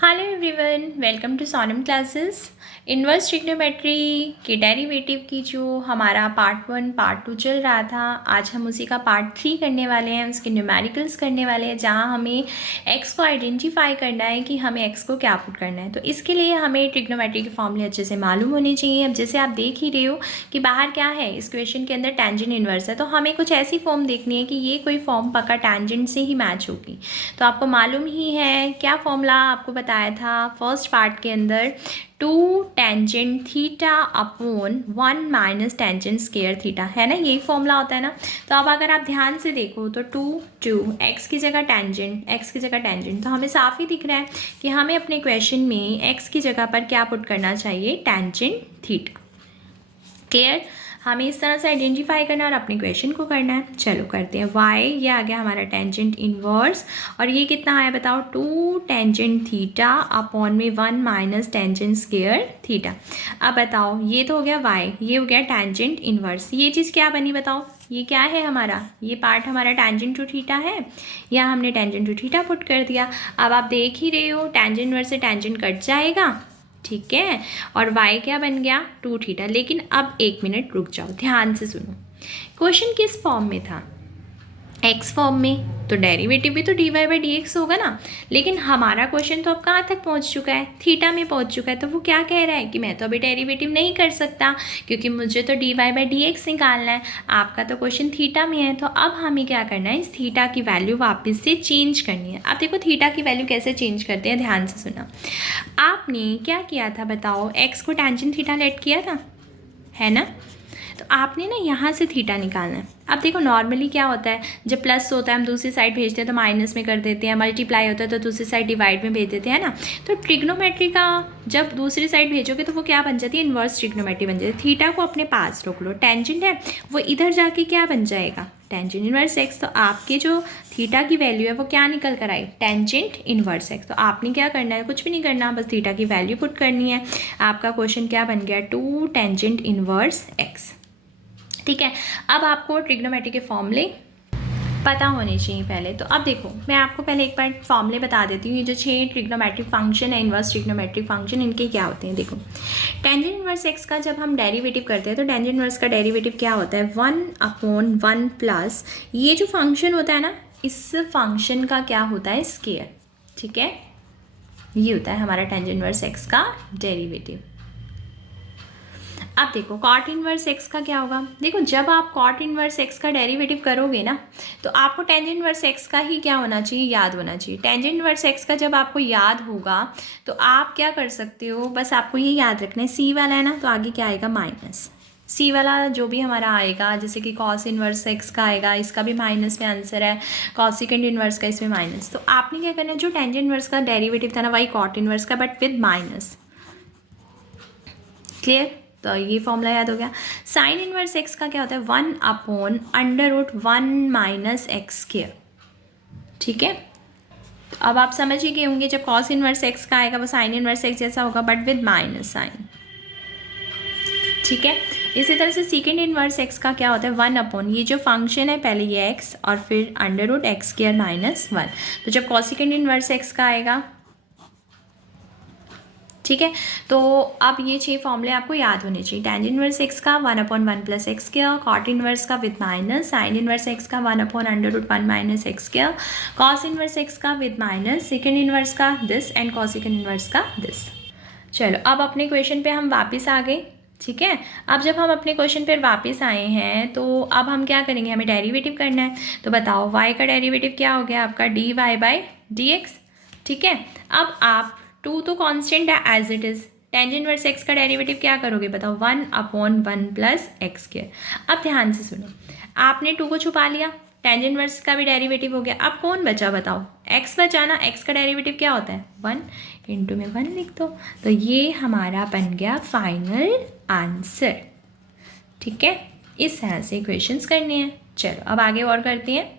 Hello everyone, welcome to Sonam classes. Inverse trigonometry के derivative की जो हमारा पार्ट 1 पार्ट 2 चल रहा था, आज हम उसी का पार्ट 3 करने वाले हैं। उसके न्यूमेरिकल्स करने वाले हैं, जहां हमें एक्स को आइडेंटिफाई करना है कि हमें एक्स को क्या पुट करना है। तो इसके लिए हमें ट्रिग्नोमेट्री के फॉर्मूले अच्छे से मालूम होने चाहिए। अब जैसे आप देख ही रहे हो कि बाहर क्या है, इस क्वेश्चन के अंदर टेंजेंट इनवर्स है, तो हमें कुछ ऐसी फॉर्म देखनी है कि ये कोई फॉर्म पक्का टेंजेंट से ही मैच होगी। तो आपको मालूम ही है क्या फॉर्मूला आपको बताया था फर्स्ट पार्ट के अंदर, 2 tangent theta upon 1 minus tangent square theta, है ना, यही फॉर्मूला होता है ना। तो अब अगर आप ध्यान से देखो तो 2 एक्स की जगह टेंजेंट, एक्स की जगह टेंजेंट, तो हमें साफ ही दिख रहा है कि हमें अपने क्वेश्चन में एक्स की जगह पर क्या पुट करना चाहिए, टेंजेंट थीटा। क्लियर, हमें इस तरह से आइडेंटिफाई करना है और अपने क्वेश्चन को करना है। चलो करते हैं। y ये आ गया हमारा टेंजेंट इनवर्स, और ये कितना आया बताओ, 2 टेंजेंट थीटा अपॉन में 1 माइनस टेंजेंट स्क्वायर थीटा। अब बताओ, ये तो हो गया y, ये हो गया टेंजेंट इनवर्स। ये चीज़ क्या बनी बताओ, ये क्या है हमारा, ये पार्ट हमारा टेंजेंट टू थीटा है, या हमने टेंजेंट टू थीटा पुट कर दिया। अब आप देख ही रहे हो टेंजेंट इनवर्स से टेंजेंट कट जाएगा, ठीक है, और y क्या बन गया, 2 थीटा। लेकिन अब 1 मिनट रुक जाओ, ध्यान से सुनो। क्वेश्चन किस फॉर्म में था, x फॉर्म में, तो डेरिवेटिव भी तो dy बाई डी एक्स होगा ना। लेकिन हमारा क्वेश्चन तो अब कहाँ तक पहुँच चुका है, थीटा में पहुँच चुका है। तो वो क्या कह रहा है कि मैं तो अभी डेरिवेटिव नहीं कर सकता, क्योंकि मुझे तो dy बाई डी एक्स निकालना है। आपका तो क्वेश्चन थीटा में है, तो अब हमें क्या करना है, इस थीटा की वैल्यू वापस से चेंज करनी है। अब देखो थीटा की वैल्यू कैसे चेंज करते हैं, ध्यान से सुना। आपने क्या किया था बताओ, एक्स को टेंजेंट थीटा लेट किया था, है ना। तो आपने ना यहाँ से थीटा निकालना है। अब देखो नॉर्मली क्या होता है, जब प्लस होता है हम दूसरी साइड भेजते हैं तो माइनस में कर देते हैं, मल्टीप्लाई होता है तो दूसरी साइड डिवाइड में भेज देते हैं ना। तो ट्रिग्नोमेट्री का जब दूसरी साइड भेजोगे तो वो क्या बन जाती है, इन्वर्स ट्रिग्नोमेट्री बन जाती है। थीटा को अपने पास रोक लो, टेंजेंट है वो इधर जाके क्या बन जाएगा, टेंजेंट इनवर्स एक्स। तो आपके जो थीटा की वैल्यू है वो क्या निकल कर आई, टेंजेंट इनवर्स एक्स। तो आपने क्या करना है, कुछ भी नहीं करना, बस थीटा की वैल्यू पुट करनी है। आपका क्वेश्चन क्या बन गया, 2 टेंजेंट इनवर्स एक्स। ठीक है, अब आपको ट्रिग्नोमेट्री के फॉर्मूले पता होने चाहिए पहले। तो अब देखो मैं आपको पहले एक बार फॉर्मूले बता देती हूँ। ये जो 6 ट्रिग्नोमेट्रिक फंक्शन है, इनवर्स ट्रिग्नोमेट्रिक फंक्शन, इनके क्या होते हैं। देखो टेंजेंट इनवर्स एक्स का जब हम डेरिवेटिव करते हैं तो टेंजेंट इनवर्स का डेरिवेटिव क्या होता है, 1 अपॉन 1 प्लस ये जो फंक्शन होता है ना, इस फंक्शन का क्या होता है, स्क्वायर। ठीक है, ये होता है हमारा टेंजेंट इनवर्स एक्स का डेरिवेटिव। अब देखो कॉट इनवर्स एक्स का क्या होगा। देखो जब आप कॉट इनवर्स एक्स का डेरिवेटिव करोगे ना, तो आपको टेंजेंट इनवर्स एक्स का ही क्या होना चाहिए, याद होना चाहिए। टेंजेंट इनवर्स एक्स का जब आपको याद होगा तो आप क्या कर सकते हो, बस आपको ये याद रखना है, सी वाला है ना, तो आगे क्या आएगा, माइनस। सी वाला जो भी हमारा आएगा, जैसे कि कॉस इनवर्स एक्स का आएगा, इसका भी माइनस में आंसर है, कॉसिकेंट इनवर्स का इसमें माइनस। तो आपने क्या करना है, जो टेंजेंट इनवर्स का डेरिवेटिव था ना, वही कॉट इनवर्स का बट विद माइनस। क्लियर, तो ये फॉर्मूला याद हो गया। साइन इनवर्स एक्स का क्या होता है, 1 upon under root 1 minus x square. ठीक है, तो अब आप समझ ही गए होंगे, जब कॉस इनवर्स एक्स का आएगा वो साइन इनवर्स एक्स जैसा होगा बट विद माइनस साइन। ठीक है, इसी तरह से सेकेंड इनवर्स एक्स का क्या होता है, 1 अपॉन ये जो फंक्शन है, पहले ये एक्स और फिर under root x square minus 1। तो जब कॉसिकेंट इनवर्स एक्स का आएगा, ठीक है, तो अब ये 6 फॉर्मूले आपको याद होने चाहिए। टेंजेंट इनवर्स एक्स का 1 upon 1 plus x square, cot inverse का with minus, sine inverse x का 1 upon under root 1 minus x square, cos inverse x का विद माइनस, सेकेंड इनवर्स का दिस एंड कॉसिकेंट इनवर्स का this. चलो अब अपने question पे हम वापस आ गए। ठीक है, अब जब हम अपने क्वेश्चन पर वापस आए हैं तो अब हम क्या करेंगे, हमें डेरिवेटिव करना है। तो बताओ y का डेरिवेटिव क्या हो गया आपका, dy बाई डी एक्स। ठीक है, अब आप 2 तो कांस्टेंट है as it is, tangent inverse x का डेरिवेटिव क्या करोगे बताओ, 1 अपॉन 1 प्लस एक्स स्क्वायर। अब ध्यान से सुनो, आपने 2 को छुपा लिया, टेंजेंट इनवर्स का भी डेरिवेटिव हो गया। अब कौन बचा बताओ, एक्स बचा ना, एक्स का डेरिवेटिव क्या होता है, 1 इंटू में 1 लिख दो। तो ये हमारा बन गया फाइनल आंसर। ठीक है, इस तरह से क्वेश्चंस करने हैं। चलो अब आगे और करते हैं।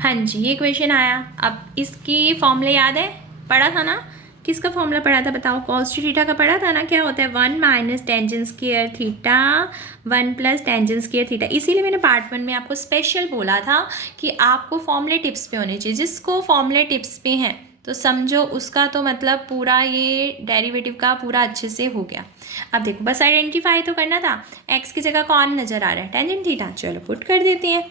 हाँ जी, ये क्वेश्चन आया, अब इसकी फॉर्मूले याद है, पढ़ा था ना, किसका फॉर्मूला पढ़ा था बताओ, कॉस थीटा का पढ़ा था ना। क्या होता है, 1 minus tangent square theta 1 plus tangent square theta. इसीलिए मैंने पार्ट 1 में आपको स्पेशल बोला था कि आपको फॉर्मूले टिप्स पे होने चाहिए। जिसको फॉर्मूले टिप्स पे हैं तो समझो उसका तो मतलब पूरा ये डेरिवेटिव का पूरा अच्छे से हो गया। अब देखो बस आइडेंटिफाई तो करना था, x की जगह कौन नज़र आ रहा है, टेंजेंट थीटा। चलो पुट कर देते हैं,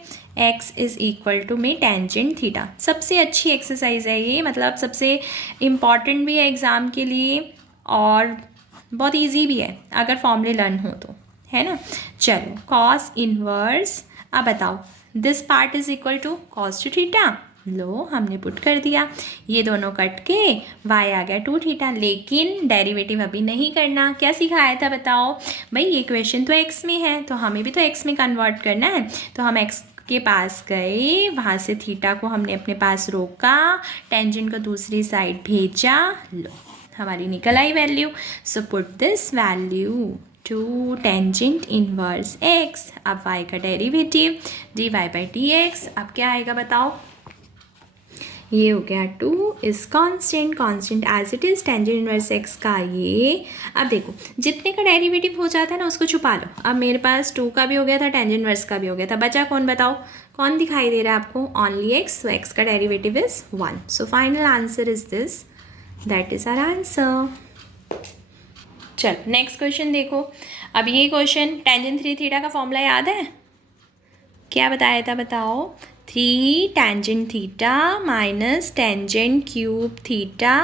x इज़ इक्वल टू में टेंजेंट थीटा। सबसे अच्छी एक्सरसाइज है ये, मतलब सबसे इम्पॉर्टेंट भी है एग्ज़ाम के लिए और बहुत इजी भी है अगर फॉर्मूले लर्न हो तो, है ना। चलो कॉस इनवर्स, अब बताओ this part is equal to cos two theta. लो हमने पुट कर दिया, ये दोनों कट के y आ गया 2 थीटा। लेकिन डेरिवेटिव अभी नहीं करना, क्या सिखाया था बताओ भाई, ये क्वेश्चन तो x में है तो हमें भी तो x में कन्वर्ट करना है। तो हम x के पास गए, वहाँ से थीटा को हमने अपने पास रोका, टेंजेंट को दूसरी साइड भेजा, लो हमारी निकल आई value. So put this value to tangent inverse x। अब y का derivative dy by d x, अब क्या आएगा बताओ, ये हो गया 2 is constant, constant as it is tangent inverse x का ये। अब देखो जितने का डेरिवेटिव हो जाता है ना उसको छुपा लो। अब मेरे पास 2 का भी हो गया था, टेंजेंट इनवर्स का भी हो गया था, बचा कौन बताओ, कौन दिखाई दे रहा है आपको, ओनली x। सो x का derivative is 1। So final answer is this, that is our answer. चलो नेक्स्ट क्वेश्चन देखो। अब ये क्वेश्चन टेंजेंट 3 थीटा का फॉर्मूला याद है, क्या बताया था बताओ, 3 tangent theta minus tangent cube theta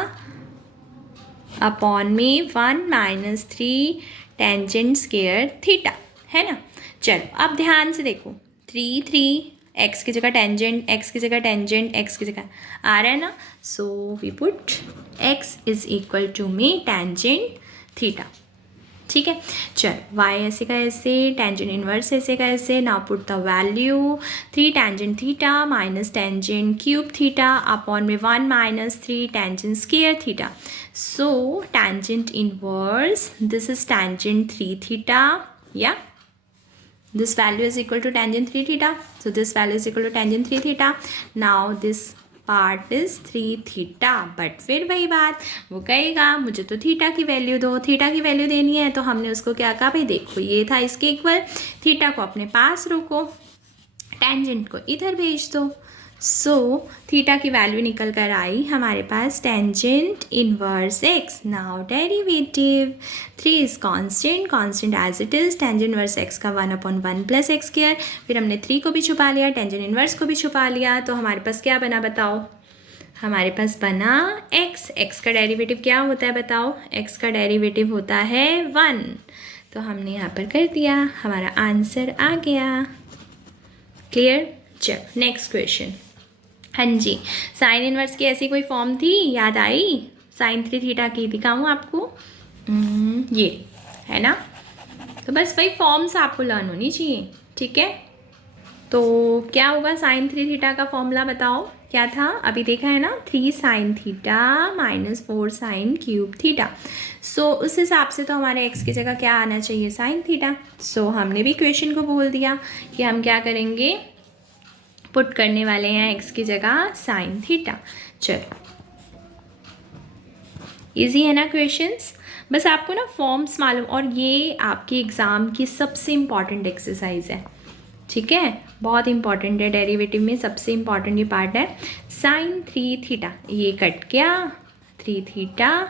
upon में 1 माइनस 3 टेंजेंट स्क्वायर थीटा, है ना। चलो अब ध्यान से देखो, 3 x की जगह टेंजेंट, x की जगह टेंजेंट, x की जगह आ रहा है ना। So we put x is equal to में टेंजेंट थीटा, ठीक है। चलो y ऐसे का ऐसे, टेंजेंट इनवर्स ऐसे का ऐसे। Now put the value 3 tangent theta minus tangent cube theta upon में 1 minus 3 tangent square theta. So tangent inverse, this is tangent 3 theta, या this value is equal to tangent 3 theta. So this value is equal to tangent 3 theta. Now this part is 3 theta. But फिर वही बात, वो कहेगा मुझे तो theta की value दो, थीटा की वैल्यू देनी है। तो हमने उसको क्या कहा भाई, देखो ये था इसके इक्वल, थीटा को अपने पास रोको, टेंजेंट को इधर भेज दो। सो थीटा की वैल्यू निकल कर आई हमारे पास tangent inverse x। Now derivative 3 is constant, constant as it is, tangent inverse x का 1/1 प्लस एक्स स्क्वायर। फिर हमने 3 को भी छुपा लिया, टेंजेंट इनवर्स को भी छुपा लिया, तो हमारे पास क्या बना बताओ, हमारे पास बना x। x का डेरिवेटिव क्या होता है बताओ, x का डेरिवेटिव होता है 1। तो हमने यहाँ पर कर दिया, हमारा आंसर आ गया। क्लियर। चलो नेक्स्ट क्वेश्चन। हाँ जी, साइन इनवर्स की ऐसी कोई फॉर्म थी, याद आई, साइन 3 थीटा की, दिखाऊँ आपको, ये है ना। तो बस वही फॉर्म्स आपको लर्न होनी चाहिए, ठीक है। तो क्या होगा, साइन 3 थीटा का फॉर्मूला बताओ क्या था, अभी देखा है ना, 3 sine theta minus 4 sine cube theta. So उस हिसाब से तो हमारे x की जगह क्या आना चाहिए, साइन थीटा। सो हमने भी क्वेश्चन को बोल दिया कि हम क्या करेंगे, पुट करने वाले हैं x की जगह साइन थीटा। चलो इजी है ना क्वेश्चंस, बस आपको ना फॉर्म्स मालूम, और ये आपके एग्ज़ाम की सबसे इम्पॉर्टेंट एक्सरसाइज है, ठीक है, बहुत इंपॉर्टेंट है। डेरिवेटिव में सबसे इम्पॉर्टेंट ये पार्ट है, साइन 3 थीटा, ये कट गया 3 थीटा।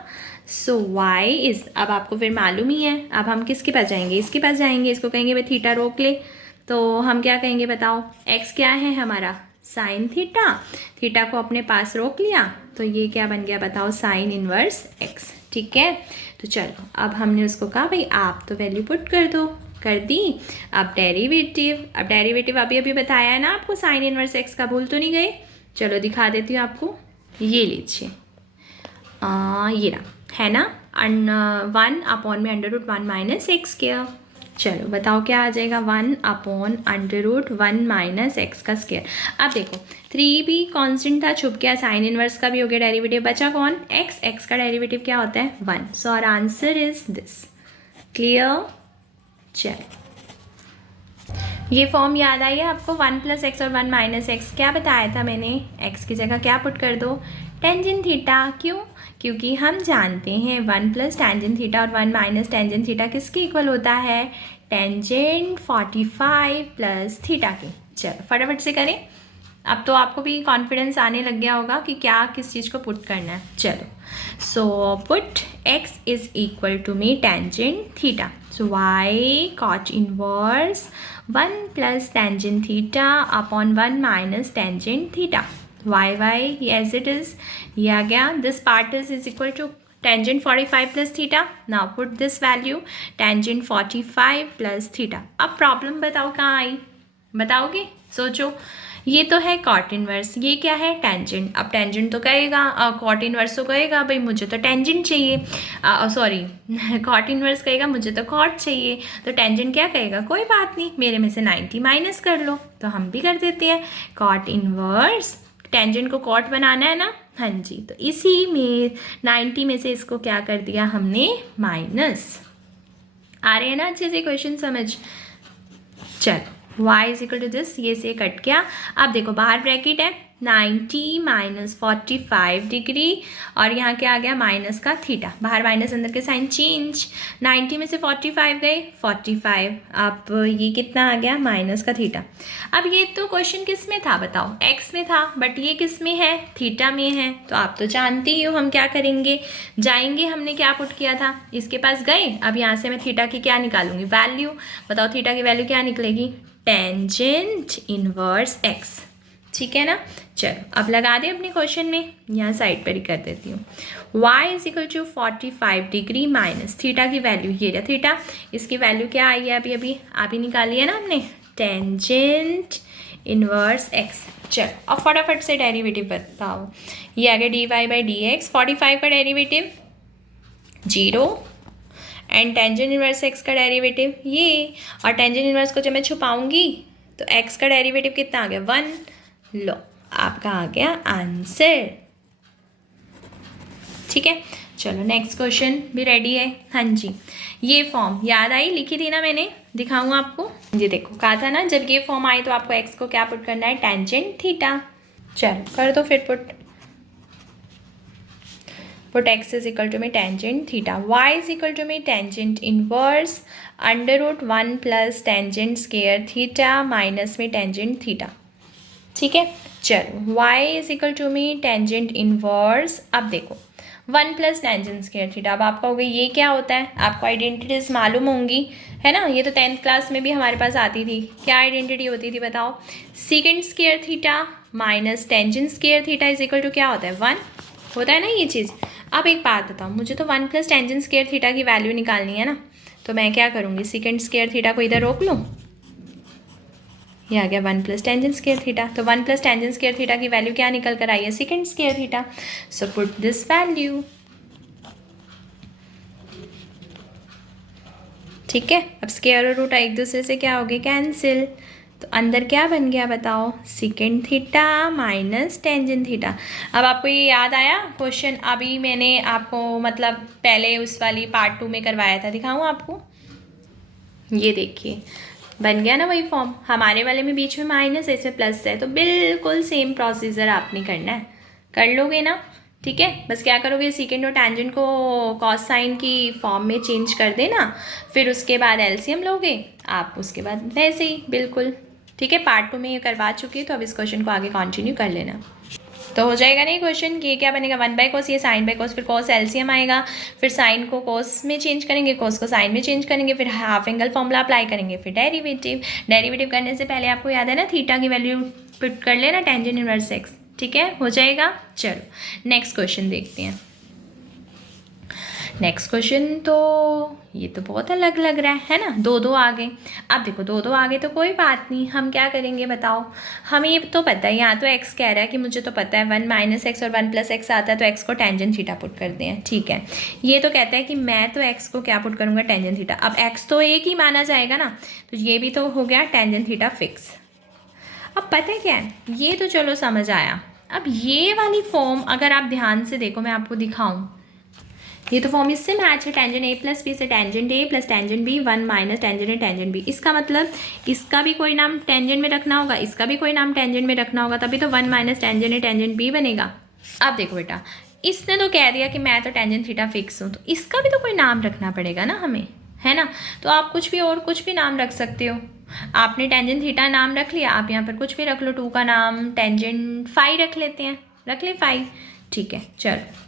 सो y इज़, अब आपको फिर मालूम ही है, अब हम किसके पास जाएंगे, इसके पास जाएंगे, इसको कहेंगे भाई थीटा रोक ले। तो हम क्या कहेंगे बताओ, x क्या है हमारा, साइन थीटा, थीटा को अपने पास रोक लिया, तो ये क्या बन गया बताओ, साइन इनवर्स x, ठीक है। तो चलो अब हमने उसको कहा भाई आप तो वैल्यू पुट कर दो, कर दी। अब डेरिवेटिव अभी अभी बताया है ना आपको, साइन इनवर्स x का, भूल तो नहीं गए। चलो दिखा देती हूँ आपको, ये लीजिए, ये रहा, है ना, 1 में √1 माइनस एक्स स्क्वायर। चलो बताओ क्या आ जाएगा, 1/√1 माइनस एक्स का स्क्वायर। अब देखो 3 भी कांस्टेंट था, छुप गया, साइन इनवर्स का भी हो गया डेरिवेटिव, बचा कौन, x का डेरिवेटिव क्या होता है 1। So our answer is this. Clear. चलो ये फॉर्म याद आई है आपको, 1 + x और 1 - x, क्या बताया था मैंने, x की जगह क्या पुट कर दो, टेंजेंट थीटा। क्यों, क्योंकि हम जानते हैं 1 + टेंजेंट थीटा और 1 - टेंजेंट थीटा किसके इक्वल होता है, टेंजेंट 45 + थीटा के। चलो फटाफट से करें, अब तो आपको भी कॉन्फिडेंस आने लग गया होगा कि क्या किस चीज़ को पुट करना है। चलो, so put x is equal to मी tangent theta, so y cot inverse 1 plus tangent theta upon 1 minus tangent theta, y as it is, ये आ गया। This part is equal to tangent 45 plus theta. Now put this value, tangent 45 plus theta. अब problem बताओ कहाँ आई, बताओगे? सोचो, ये तो है कॉट इनवर्स, ये क्या है टेंजेंट। अब टेंजेंट तो कहेगा, कॉट इनवर्स तो कहेगा भाई मुझे तो टेंजेंट चाहिए, सॉरी कॉट इनवर्स कहेगा मुझे तो कॉट चाहिए, तो टेंजेंट क्या कहेगा, कोई बात नहीं मेरे में से 90 माइनस कर लो, तो हम भी कर देते हैं। कॉट इनवर्स, टेंजेंट को कॉट बनाना है ना, हाँ जी, तो इसी में 90 में से इसको क्या कर दिया हमने, माइनस। आ रहे हैं ना अच्छे से क्वेश्चन समझ। चलो, y is equal to this, ये से कट गया। अब देखो बाहर ब्रैकेट है, 90 माइनस 45 डिग्री, और यहाँ क्या आ गया, माइनस का थीटा, बाहर माइनस अंदर के साइन चेंज, 90 में से 45 गए, 45, अब ये कितना आ गया, माइनस का थीटा। अब ये तो क्वेश्चन किस में था बताओ, x में था, बट ये किस में है, थीटा में है, तो आप तो जानती हो हम क्या करेंगे, जाएंगे, हमने क्या पुट किया था, इसके पास गए। अब यहाँ से मैं थीटा की क्या निकालूंगी, वैल्यू, बताओ थीटा की वैल्यू क्या निकलेगी, टेंजेंट इनवर्स x, ठीक है ना। चलो अब लगा दे अपने क्वेश्चन में, यहाँ साइड पर ही कर देती हूँ। y is equal to 45 degree minus theta की वैल्यू, ये रहा थीटा, इसकी वैल्यू क्या आई है, अभी आप ही निकाली है ना हमने, टेंजेंट इनवर्स x। चलो अब फटाफट से डेरिवेटिव बताओ, ये आ गया dy बाई डी एक्स, 45 का derivative 0, and tangent inverse x का डेरिवेटिव ये, और टेंजेंट इनवर्स को जब मैं छुपाऊंगी तो x का डेरिवेटिव कितना आ गया, 1। लो आपका आ गया आंसर, ठीक है। चलो नेक्स्ट क्वेश्चन भी रेडी है, हाँ जी। ये फॉर्म याद आई, लिखी थी ना मैंने, दिखाऊँ आपको, ये देखो कहा था ना जब ये फॉर्म आई तो आपको x को क्या पुट करना है, टेंजेंट थीटा। चलो कर दो फिर put x is equal to मी tangent theta, y is equal to मी tangent inverse √1 plus tangent square theta minus में टेंजेंट थीटा, ठीक है। चलो y इज इक्वल टू मी टेंजेंट इनवर्स, अब देखो 1 प्लस टेंजेंट स्केयर थीटा, अब आपका हो गया ये क्या होता है, आपको आइडेंटिटीज मालूम होंगी है ना, ये तो 10th क्लास में भी हमारे पास आती थी। क्या आइडेंटिटी होती थी बताओ, secant square theta minus tangent square theta is equal to क्या होता है, 1 होता है ना ये चीज़। अब एक बात बताओ, मुझे तो 1 प्लस टेंजेंट स्केयर थीटा की वैल्यू निकालनी है ना, तो मैं क्या करूँगी, सेकेंड स्केयर थीटा को इधर रोक लूँ, ये आ गया 1 प्लस टेंजेंट स्केयर थीटा, तो 1 प्लस टेंजेंट स्केयर थीटा की वैल्यू क्या निकल कर आई है, second square theta. So put this value, ठीक है। अब स्केयर और रूट एक दूसरे से क्या हो गए, कैंसिल, तो अंदर क्या बन गया बताओ, second theta minus tangent theta. अब आपको ये याद आया क्वेश्चन, अभी मैंने आपको मतलब पहले उस वाली पार्ट 2 में करवाया था, दिखाऊँ आपको, ये देखिए बन गया ना वही फॉर्म, हमारे वाले में बीच में माइनस है, इसमें प्लस है, तो बिल्कुल सेम प्रोसीजर आपने करना है, कर लोगे ना, ठीक है। बस क्या करोगे, सेकेंड और टेंजेंट को कॉस साइन की फॉर्म में चेंज कर देना, फिर उसके बाद एलसीएम लोगे आप, उसके बाद वैसे ही बिल्कुल, ठीक है। पार्ट 2 में ये करवा चुकी है, तो अब इस क्वेश्चन को आगे कंटिन्यू कर लेना, तो हो जाएगा नहीं क्वेश्चन कि ये क्या बनेगा, 1 बाई कोस, ये साइन बाई कोस, फिर कोस एलसीएम आएगा, फिर साइन को कोस में चेंज करेंगे, कोस को साइन में चेंज करेंगे, फिर हाफ एंगल फॉर्मूला अप्लाई करेंगे, फिर डेरिवेटिव करने से पहले आपको याद है ना, थीटा की वैल्यू पुट कर लेना, टेंजेंट इनवर्स x, ठीक है, हो जाएगा। चलो नेक्स्ट क्वेश्चन देखते हैं। नेक्स्ट क्वेश्चन तो ये तो बहुत अलग लग रहा है ना, 2 आ गए। अब देखो 2 आ गए तो कोई बात नहीं, हम क्या करेंगे बताओ, हमें ये तो पता है, यहाँ तो x कह रहा है कि मुझे तो पता है 1 माइनस एक्स और 1 प्लस एक्स आता है, तो x को टेंजेंट थीटा पुट करते हैं, ठीक है। ये तो कहता है कि मैं तो x को क्या पुट करूँगा, टेंजेंट थीटा। अब x तो एक ही माना जाएगा ना, तो ये भी तो हो गया टेंजेंट थीटा फिक्स। अब पता है क्या है, ये तो चलो समझ आया। अब ये वाली फॉर्म अगर आप ध्यान से देखो, मैं आपको दिखाऊं, ये तो फॉर्म इससे मैच है, टेंजेंट a प्लस बी से tangent a plus tangent b 1 minus tangent a tangent b। इसका मतलब इसका भी कोई नाम टेंजेंट में रखना होगा, इसका भी कोई नाम टेंजेंट में रखना होगा, तभी तो 1 minus tangent a tangent b बनेगा। अब देखो बेटा, इसने तो कह दिया कि मैं तो टेंजेंट थीटा फिक्स हूँ, तो इसका भी तो कोई नाम रखना पड़ेगा ना हमें, है ना। तो आप कुछ भी और कुछ भी नाम रख सकते हो, आपने टेंजेंट थीटा नाम रख लिया, आप यहाँ पर कुछ भी रख लो, 2 का नाम टेंजेंट फाई रख लेते हैं, रख ले फाई, ठीक है। चलो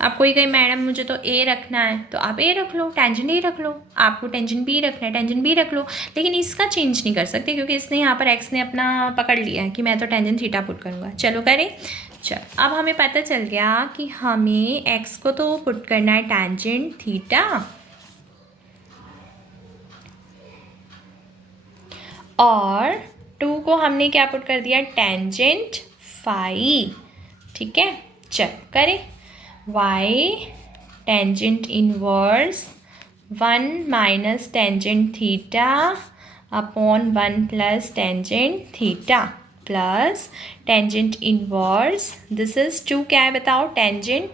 आप कोई कहीं मैडम मुझे तो ए रखना है, तो आप ए रख लो, टेंजेंट ए रख लो, आपको टेंजेंट बी रखना है, टेंजेंट बी रख लो, लेकिन इसका चेंज नहीं कर सकते क्योंकि इसने यहाँ पर एक्स ने अपना पकड़ लिया है कि मैं तो टेंजेंट थीटा पुट करूँगा। चलो करें। चलो अब हमें पता चल गया कि हमें एक्स को तो पुट करना है टेंजेंट थीटा और 2 को हमने क्या पुट कर दिया, टेंजेंट फाई, ठीक है। चलो करें। y tangent inverse 1 minus tangent theta upon 1 plus tangent theta plus tangent inverse, this is 2 क्या है बताओ, टेंजेंट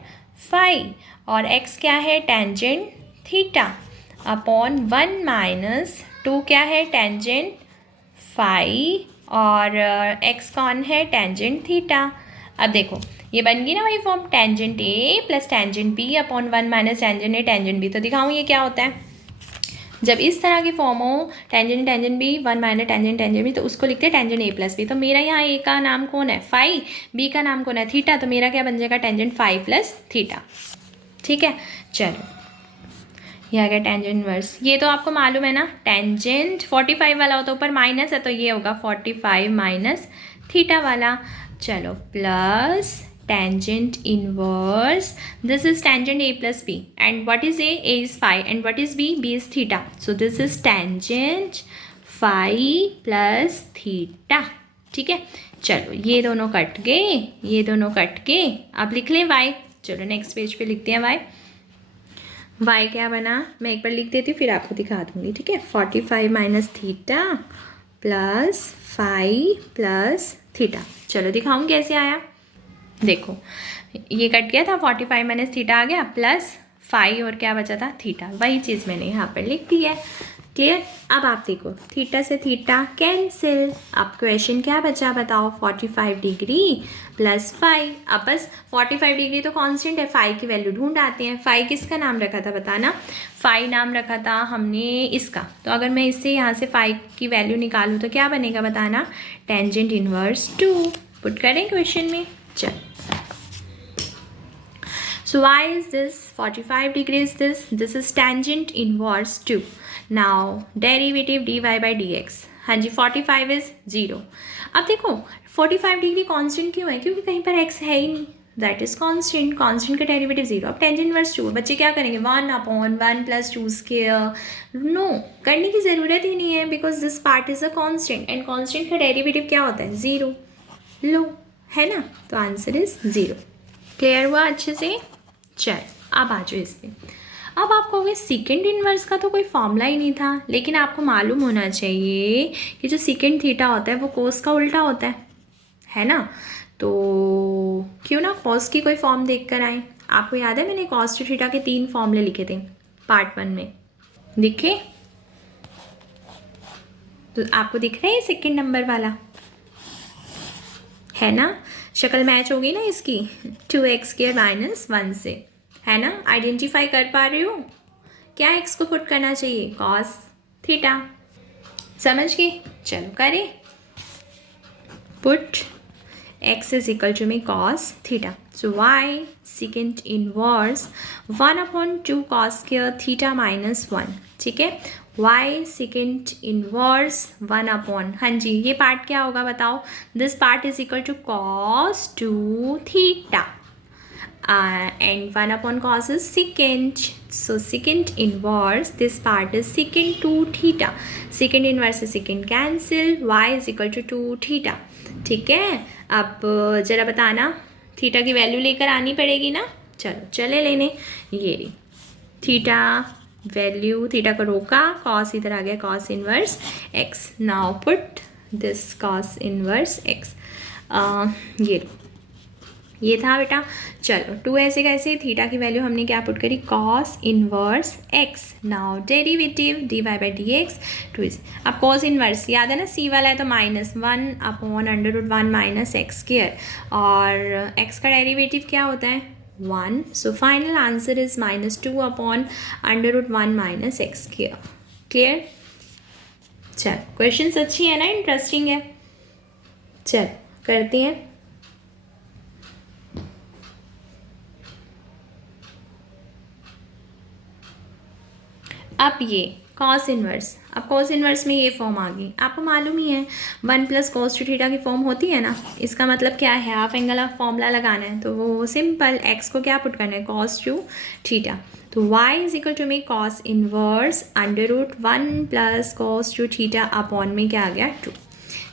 फाई, और x क्या है, टेंजेंट थीटा अपॉन 1 माइनस 2 क्या है, टेंजेंट फाई, और x कौन है, टेंजेंट थीटा। अब देखो ये बन गई ना वही form, tangent A plus tangent B upon 1 minus tangent A tangent B. तो दिखाऊँ ये क्या होता है, जब इस तरह की फॉर्म हो tangent B 1 minus tangent B, तो उसको लिखते हैं टेंजेंट ए प्लस बी। तो मेरा यहाँ ए का नाम कौन है, फाई, बी का नाम कौन है, थीटा, तो मेरा क्या बन जाएगा, टेंजेंट फाई प्लस थीटा, ठीक है। चलो ये आ गया टेंजेंट इनवर्स। ये तो आपको मालूम है ना, टेंजेंट 45 वाला हो तो ऊपर माइनस है, तो ये होगा 45 माइनस थीटा वाला। चलो plus tangent inverse, this is tangent A plus b, and what is a is phi, and what is b is theta, so this is tangent phi plus theta, ठीक है। चलो ये दोनों कट गए, ये दोनों कट गए, अब लिख लें वाई। चलो नेक्स्ट पेज पे लिखते हैं वाई। वाई क्या बना, मैं एक बार लिख देती हूँ फिर आपको दिखा दूँगी, ठीक है। 45 minus theta plus phi plus theta. चलो दिखाऊँ कैसे आया, देखो ये कट गया था, 45 माइनस थीटा आ गया प्लस फाई और क्या बचा था, थीटा, वही चीज़ मैंने यहाँ पर लिख दी है, क्लियर। अब आप देखो थीटा से थीटा कैंसिल, अब क्वेश्चन क्या बचा बताओ, 45 डिग्री प्लस फाई। अब बस 45 डिग्री तो कांस्टेंट है, फाई की वैल्यू ढूंढ आते हैं। फाई किसका नाम रखा था बताना, फाई नाम रखा था हमने इसका, तो अगर मैं इससे यहाँ से फाई की वैल्यू निकालूँ तो क्या बनेगा बताना, टेंजेंट इनवर्स 2, पुट करें क्वेश्चन में। चल so why is this 45 degrees, this is tangent inverse 2. now derivative dy by dx, हाँ जी 45 is 0। अब देखो 45 डिग्री कांस्टेंट क्यों है, क्योंकि कहीं पर x है ही नहीं, दैट इज कांस्टेंट, कांस्टेंट का डेरिवेटिव 0। अब टेंजेंट इनवर्स 2, बच्चे क्या करेंगे, 1 अपॉन 1 प्लस 2 स्क्वायर, नो करने की ज़रूरत ही नहीं है, because this part is a constant, and constant का डेरिवेटिव क्या होता है, 0, लो है ना, तो आंसर इज 0। क्लियर हुआ अच्छे से। चल अब आ जाओ इस पर। अब आप कहोगे सेकेंड इनवर्स का तो कोई फॉर्मूला ही नहीं था, लेकिन आपको मालूम होना चाहिए कि जो सेकेंड थीटा होता है वो कोस का उल्टा होता है ना, तो क्यों ना कॉस की कोई फॉर्म देख कर आए। आपको याद है मैंने कॉस टू थीटा के 3 फॉर्मूले लिखे थे पार्ट 1 में, दिखे, तो आपको दिख रहा है सेकेंड नंबर वाला, है ना, शक्ल मैच होगी ना इसकी, 2x² माइनस 1 से, है ना, आइडेंटिफाई कर पा रहे हो, क्या x को पुट करना चाहिए, कॉस थीटा, समझ गए। चलो करें, put x is equal to में cos theta, so y second inverse 1 upon 2 cos square theta minus 1, ठीक है। y सेकेंड इनवर्स 1 अपॉन, हाँ जी ये पार्ट क्या होगा बताओ, this part is equal to cos 2 theta and 1 upon cos is secant, so secant inverse this part is secant 2 theta, secant inverse से secant cancel, y is equal to 2 theta, ठीक है। अब जरा बताना थीटा की वैल्यू लेकर आनी पड़ेगी ना, चलो चले लेने, ये रही थीटा वैल्यू, थीटा को रोका, cos इधर आ गया cos inverse x, now put this cos inverse x, ये था बेटा। चलो 2 ऐसे कैसे, थीटा की वैल्यू हमने क्या पुट करी, cos inverse x, now derivative dy by d x 2 अब कॉस इनवर्स याद है ना, c वाला है तो -1 अपॉन √1 माइनस एक्स स्क्वायर, और x का डेरिवेटिव क्या होता है 1, so final answer is -2 upon √1 minus x square. Clear. चल क्वेश्चंस अच्छी है ना, इंटरेस्टिंग है। चल करते हैं। अब ये कॉस इन्वर्स, अब कॉस इन्वर्स में ये फॉर्म आ गई, आपको मालूम ही है 1 प्लस कॉस टू थीटा की फॉर्म होती है ना। इसका मतलब क्या है, हाफ एंगल ऑफ फॉर्मूला लगाना है, तो वो सिंपल एक्स को क्या पुट करना है, कॉस टू थीटा। तो y इज इक्वल टू में cos inverse under root 1 plus cos two theta upon में क्या आ गया 2।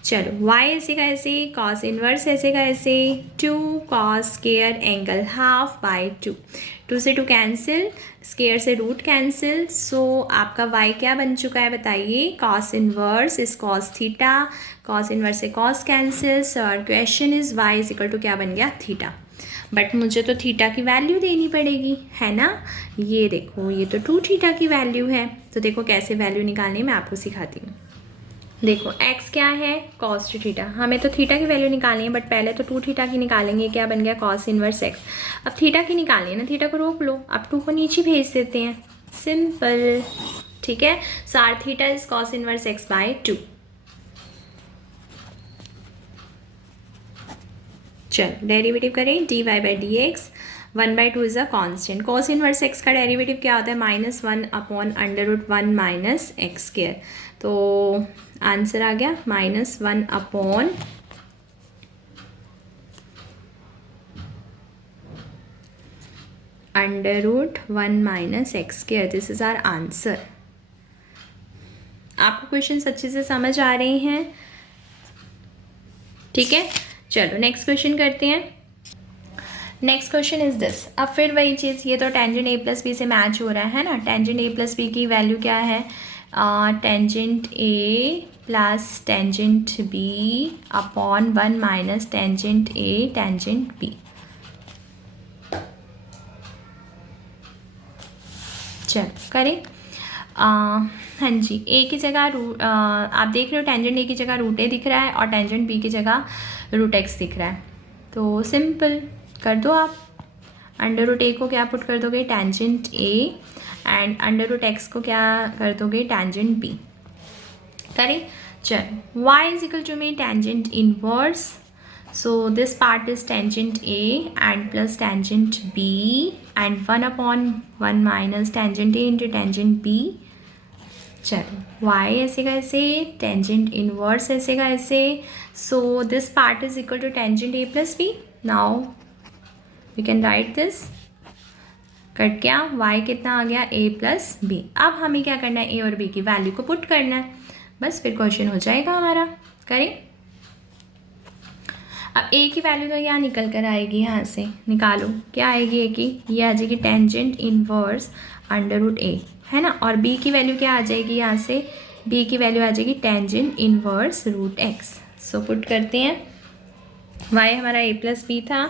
चलो y ऐसे का ऐसे, कॉस इनवर्स ऐसे का ऐसे, 2 cos square angle half by 2, 2 से 2 कैंसिल, स्क्वायर से रूट कैंसिल। सो आपका y क्या बन चुका है बताइए, cos inverse is cos theta, cos inverse से cos cancel. So our question is y is equal to क्या बन गया, थीटा। बट मुझे तो थीटा की वैल्यू देनी पड़ेगी, है ना। ये देखो, ये तो 2 थीटा की वैल्यू है, तो देखो कैसे वैल्यू निकालनी मैं आपको सिखाती हूँ। देखो x क्या है, कॉस टू थीटा, हमें तो थीटा की वैल्यू निकालनी है, बट पहले तो 2 थीटा की निकालेंगे। क्या बन गया, कॉस इनवर्स x। अब थीटा की निकालनी है ना, थीटा को रोक लो, अब 2 को नीचे भेज देते हैं, सिंपल, ठीक है। So our theta is cos inverse x by 2। चलो डेरिवेटिव करें, dy by d x, 1/2 is a constant. Cos inverse x का डेरिवेटिव क्या होता है, -1 upon under root 1 minus x square. तो आंसर आ गया -1 upon under root 1 minus x square, this is our answer. आपको क्वेश्चन अच्छे से समझ आ रहे हैं, ठीक है। चलो नेक्स्ट क्वेश्चन करते हैं। Next question is this. अब फिर वही चीज़, ये तो टेंजेंट a प्लस बी से मैच हो रहा है ना। टेंजेंट a प्लस बी की वैल्यू क्या है, tangent a plus tangent b upon 1 minus tangent a tangent b। चलो करें। हाँ जी, a की जगह आप देख रहे हो टेंजेंट a की जगह रूट a दिख रहा है और टेंजेंट b की जगह रूट x दिख रहा है। तो सिंपल कर दो आप, अंडर रूट a को क्या पुट कर दोगे, tangent a, and under root x को क्या कर दोगे, टेंजेंट b। करें। चलो y इज इक्वल टू में tangent inverse, so this part is tangent A and plus tangent B and 1 upon 1 minus tangent A into tangent B। चलो y ऐसे का ऐसे, tangent inverse ऐसे का ऐसे, so this part is equal to tangent A plus B। now we can write this, cut गया, y कितना आ गया, a plus b। अब हमें क्या करना है, a और b की वैल्यू को पुट करना है, बस फिर क्वेश्चन हो जाएगा हमारा। करें। अब a की वैल्यू तो यहाँ निकल कर आएगी, यहाँ से निकालो, क्या आएगी a की, ये आ जाएगी tangent inverse under root a, है ना। और b की वैल्यू क्या आ जाएगी, यहाँ से b की वैल्यू आ जाएगी tangent inverse root x। So put करते हैं, y हमारा a प्लस बी था,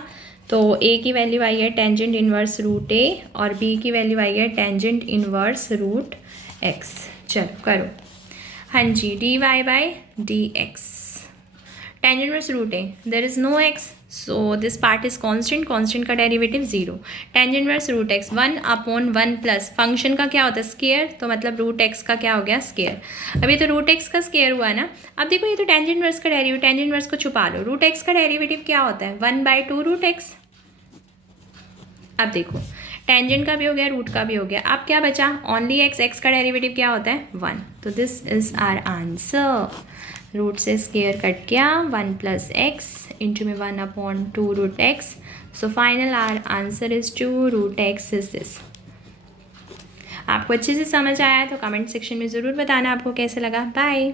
तो a की वैल्यू आई है टेंजेंट इनवर्स रूट a और b की वैल्यू आई है टेंजेंट इनवर्स रूट x। चलो करो। हाँ जी, dy by d x, tangent inverse root a, there is no x, so this part is constant, constant का derivative 0। Tangent inverse root x 1 upon 1 plus function का क्या होता है, स्क्वायर, तो मतलब रूट x का क्या हो गया, स्क्वायर। अब ये तो रूट x का स्क्वायर हुआ ना। अब देखो ये तो टेंजेंट इनवर्स का डेरिवेटिव, टेंजेंट इनवर्स को छुपा लो, रूट x का डेरिवेटिव क्या होता है, 1/2 रूट x। अब देखो टेंजेंट का भी हो गया, रूट का भी हो गया, अब क्या बचा, ओनली x का डेरिवेटिव क्या होता है, 1। तो this is our answer. Root से स्क्वायर कट गया, 1 प्लस एक्स इंटू में 1 upon 2 root x. So final our answer is 2 root x is this. आपको अच्छे से समझ आया तो कमेंट सेक्शन में ज़रूर बताना आपको कैसे लगा। बाय।